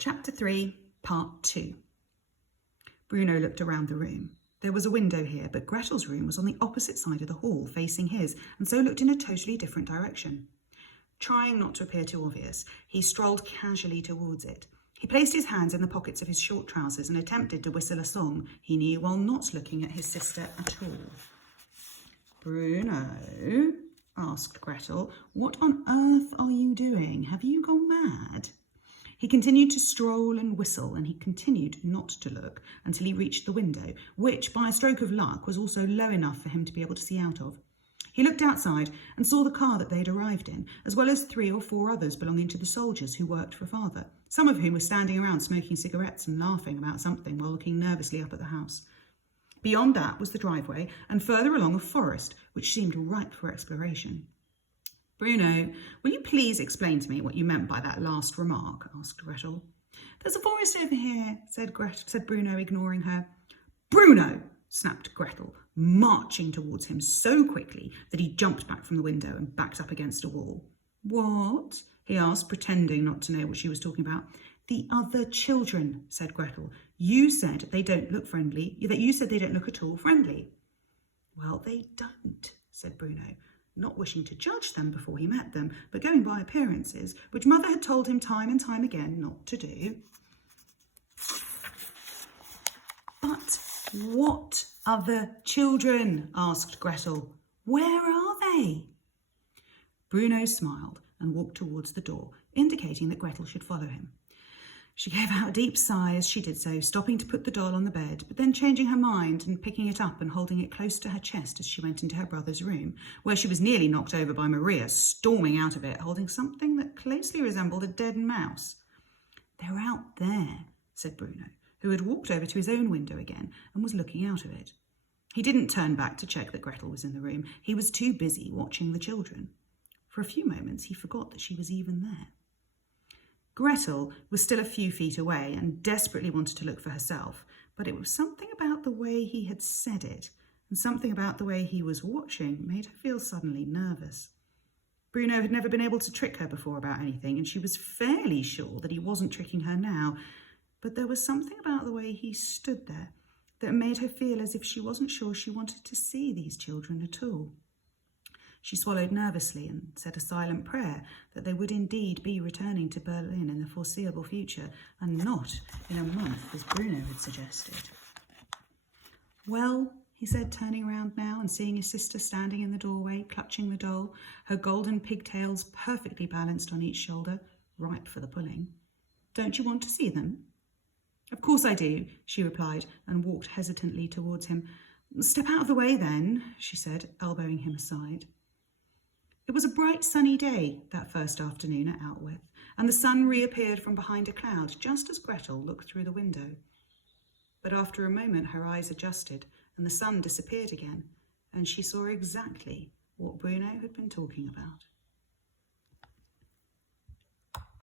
Chapter 3, Part 2. Bruno looked around the room. There was a window here, but Gretel's room was on the opposite side of the hall, facing his, and so looked in a totally different direction. Trying not to appear too obvious, he strolled casually towards it. He placed his hands in the pockets of his short trousers and attempted to whistle a song he knew while not looking at his sister at all. "Bruno," asked Gretel, "what on earth are you doing? Have you gone mad?" He continued to stroll and whistle, and he continued not to look until he reached the window, which, by a stroke of luck, was also low enough for him to be able to see out of. He looked outside and saw the car that they had arrived in, as well as 3 or 4 others belonging to the soldiers who worked for father, some of whom were standing around smoking cigarettes and laughing about something while looking nervously up at the house. Beyond that was the driveway, and further along a forest, which seemed ripe for exploration. "Bruno, will you please explain to me what you meant by that last remark?" asked Gretel. "There's a forest over here," said Bruno, ignoring her. "Bruno!" snapped Gretel, marching towards him so quickly that he jumped back from the window and backed up against a wall. "What?" he asked, pretending not to know what she was talking about. "The other children," said Gretel. You said they don't look at all friendly." "Well, they don't," said Bruno, not wishing to judge them before he met them, but going by appearances, which Mother had told him time and time again not to do. "But what other children?" asked Gretel. "Where are they?" Bruno smiled and walked towards the door, indicating that Gretel should follow him. She gave out a deep sigh as she did so, stopping to put the doll on the bed, but then changing her mind and picking it up and holding it close to her chest as she went into her brother's room, where she was nearly knocked over by Maria, storming out of it, holding something that closely resembled a dead mouse. "They're out there," said Bruno, who had walked over to his own window again and was looking out of it. He didn't turn back to check that Gretel was in the room. He was too busy watching the children. For a few moments he forgot that she was even there. Gretel was still a few feet away and desperately wanted to look for herself, but it was something about the way he had said it and something about the way he was watching made her feel suddenly nervous. Bruno had never been able to trick her before about anything, and she was fairly sure that he wasn't tricking her now, but there was something about the way he stood there that made her feel as if she wasn't sure she wanted to see these children at all. She swallowed nervously and said a silent prayer that they would indeed be returning to Berlin in the foreseeable future, and not in a month as Bruno had suggested. "Well," he said, turning around now and seeing his sister standing in the doorway, clutching the doll, her golden pigtails perfectly balanced on each shoulder, ripe for the pulling. "Don't you want to see them?" "Of course I do," she replied, and walked hesitantly towards him. "Step out of the way then," she said, elbowing him aside. It was a bright sunny day that first afternoon at Outwith, and the sun reappeared from behind a cloud just as Gretel looked through the window. But after a moment her eyes adjusted and the sun disappeared again, and she saw exactly what Bruno had been talking about.